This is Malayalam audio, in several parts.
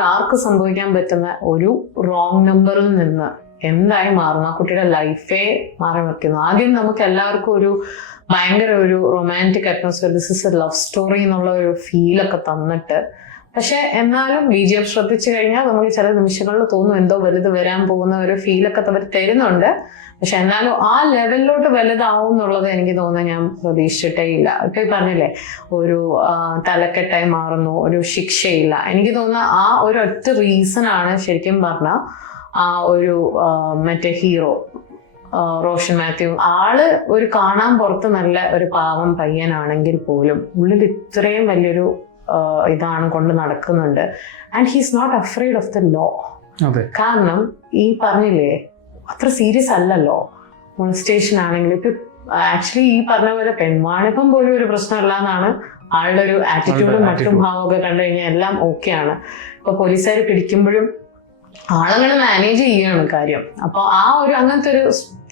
ആർക്ക് സംഭവിക്കാൻ പറ്റുന്ന ഒരു റോങ് നമ്പറിൽ നിന്ന് എന്തായി മാറുന്നു, ആ കുട്ടിയുടെ ലൈഫേ മാറി മറിക്കുന്നു. ആദ്യം നമുക്ക് എല്ലാവർക്കും ഒരു ഭയങ്കര ഒരു romantic atmosphere, this is A love story എന്നുള്ള ഒരു ഫീലൊക്കെ തന്നിട്ട്, പക്ഷെ എന്നാലും BGM ശ്രദ്ധിച്ചു കഴിഞ്ഞാൽ നമുക്ക് ചില നിമിഷങ്ങളിൽ തോന്നും എന്തോ വലുത് വരാൻ പോകുന്ന ഒരു ഫീലൊക്കെ അവർ തരുന്നുണ്ട്. പക്ഷെ എന്നാലും ആ ലെവലിലോട്ട് വലുതാവും എന്നുള്ളത് എനിക്ക് തോന്നുന്നത് ഞാൻ പ്രതീക്ഷിച്ചിട്ടേ ഇല്ല. ഇപ്പൊ പറഞ്ഞില്ലേ, ഒരു തലക്കെട്ടായി മാറുന്നു, ഒരു ശിക്ഷയില്ല. എനിക്ക് തോന്നുന്ന ആ ഒരു ഒറ്റ റീസൺ ആണ് ശരിക്കും പറഞ്ഞാൽ ആ ഒരു മറ്റേ ഹീറോ റോഷൻ മാത്യു ആള് ഒരു കാണാൻ പുറത്ത് നല്ല ഒരു പാവം പയ്യനാണെങ്കിൽ പോലും ഉള്ളിൽ ഇത്രയും വലിയൊരു ഇതാണ് കൊണ്ട് നടക്കുന്നുണ്ട്. And he's not afraid of the law. കാരണം ഈ പറഞ്ഞില്ലേ, അത്ര സീരിയസ് അല്ലല്ലോ മോൺസ്റ്റേഷൻ ആണെങ്കിൽ. ഇപ്പൊ ആക്ച്വലി ഈ പറഞ്ഞ പോലെ പെൺവാണിപ്പം പോലും ഒരു പ്രശ്നമല്ല എന്നാണ് ആളുടെ ഒരു ആറ്റിറ്റ്യൂഡും മറ്റും ഭാവമൊക്കെ കണ്ടു കഴിഞ്ഞാൽ എല്ലാം ഓക്കെയാണ്. ഇപ്പൊ പോലീസുകാർ പിടിക്കുമ്പോഴും ആളങ്ങനെ മാനേജ് ചെയ്യാണ് കാര്യം. അപ്പൊ ആ ഒരു അങ്ങനത്തെ ഒരു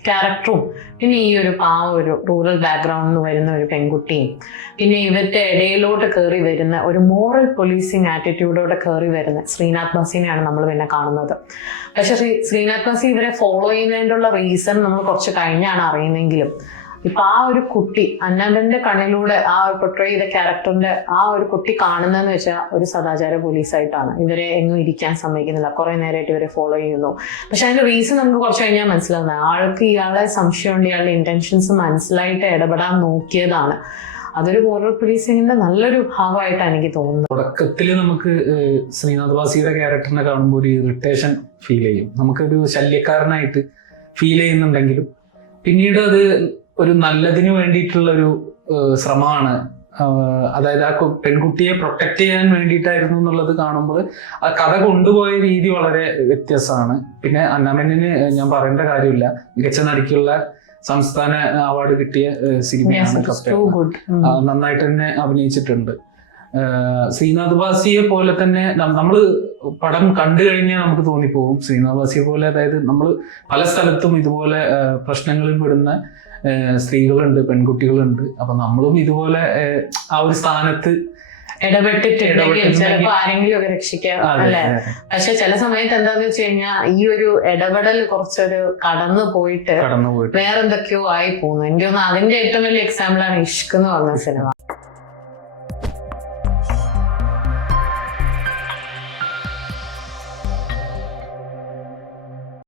ക്യാരക്ടറും, പിന്നെ ഈ ഒരു ഒരു റൂറൽ ബാക്ക്ഗ്രൗണ്ടിൽ നിന്ന് വരുന്ന ഒരു പെൺകുട്ടിയും, പിന്നെ ഇവരുടെ ഇടയിലോട്ട് കയറി വരുന്ന ഒരു മോറൽ പോലീസിങ് ആറ്റിറ്റ്യൂഡോടെ കയറി വരുന്ന ശ്രീനാഥ് ബാസിനെയാണ് നമ്മൾ പിന്നെ കാണുന്നത്. പക്ഷെ ശ്രീനാഥ് ബാസി ഇവരെ ഫോളോ ചെയ്യുന്നതിനുള്ള റീസൺ നമ്മൾ കുറച്ച് കഴിഞ്ഞാണ് അറിയുന്നെങ്കിലും, ഇപ്പൊ ആ ഒരു കുട്ടി അന്നന്റെ കണ്ണിലൂടെ ആ ഒരു പൊട്രേ ചെയ്ത ക്യാരക്ടറിന്റെ ആ ഒരു കുട്ടി കാണുന്നതെന്ന് വെച്ചാൽ ഒരു സദാചാര പോലീസായിട്ടാണ്. ഇവരെ എങ്ങും ഇരിക്കാൻ സമ്മതിക്കുന്നില്ല, കുറെ നേരമായിട്ട് ഇവരെ ഫോളോ ചെയ്യുന്നു. പക്ഷെ അതിന്റെ റീസൺ നമുക്ക് കുറച്ച് കഴിഞ്ഞാൽ മനസ്സിലാവുന്നത്, ആൾക്ക് ഇയാളെ സംശയമുണ്ട്, ഇയാളുടെ ഇന്റൻഷൻസ് മനസ്സിലായിട്ട് ഇടപെടാൻ നോക്കിയതാണ്. അതൊരു ഹൊറർ പോലീസിങ്ങിന്റെ നല്ലൊരു ഭാഗമായിട്ടാണ് എനിക്ക് തോന്നുന്നത്. തുടക്കത്തില് നമുക്ക് ശ്രീനാഥ് ബാസിയുടെ ക്യാരക്ടറിനെ കാണുമ്പോൾ ഒരു ഇറിറ്റേഷൻ ഫീൽ ചെയ്യും, നമുക്കൊരു ശല്യക്കാരനായിട്ട് ഫീൽ ചെയ്യുന്നുണ്ടെങ്കിലും പിന്നീട് അത് ഒരു നല്ലതിന് വേണ്ടിയിട്ടുള്ള ഒരു ശ്രമമാണ്. അതായത് ആ പെൺകുട്ടിയെ പ്രൊട്ടക്ട് ചെയ്യാൻ വേണ്ടിയിട്ടായിരുന്നു എന്നുള്ളത് കാണുമ്പോൾ ആ കഥ കൊണ്ടുപോയ രീതി വളരെ വ്യത്യസ്തമാണ്. പിന്നെ അന്നാമേനന് ഞാൻ പറയേണ്ട കാര്യമില്ല, മികച്ച നടിക്കുള്ള സംസ്ഥാന അവാർഡ് കിട്ടിയ സിനിമയാണ് കപ്പ. നന്നായിട്ട് തന്നെ അഭിനയിച്ചിട്ടുണ്ട്. ശ്രീനാഥ് ബാസിയെ പോലെ തന്നെ നമ്മൾ പടം കണ്ടു കഴിഞ്ഞാൽ നമുക്ക് തോന്നിപ്പോകും ശ്രീനാഥ് ബാസിയെ പോലെ, അതായത് നമ്മൾ പല സ്ഥലത്തും ഇതുപോലെ പ്രശ്നങ്ങളിൽ പെടുന്ന സ്ത്രീകളുണ്ട്, പെൺകുട്ടികളുണ്ട്. അപ്പൊ നമ്മളും ഇതുപോലെ ആ ഒരു സ്ഥാനത്ത് ചിലപ്പോ ആരെങ്കിലും ഒക്കെ രക്ഷിക്കാം അല്ലെ. പക്ഷെ ചില സമയത്ത് എന്താന്ന് വെച്ച് കഴിഞ്ഞാൽ ഈ ഒരു ഇടപെടൽ കുറച്ചൊരു കടന്നു പോയിട്ട് വേറെന്തൊക്കെയോ ആയി പോകുന്നു. എനിക്ക് തോന്നുന്നു അതിന്റെ ഏറ്റവും വലിയ എക്സാമ്പിൾ ആണ് ഇഷ്ക് എന്ന് പറഞ്ഞ സിനിമ.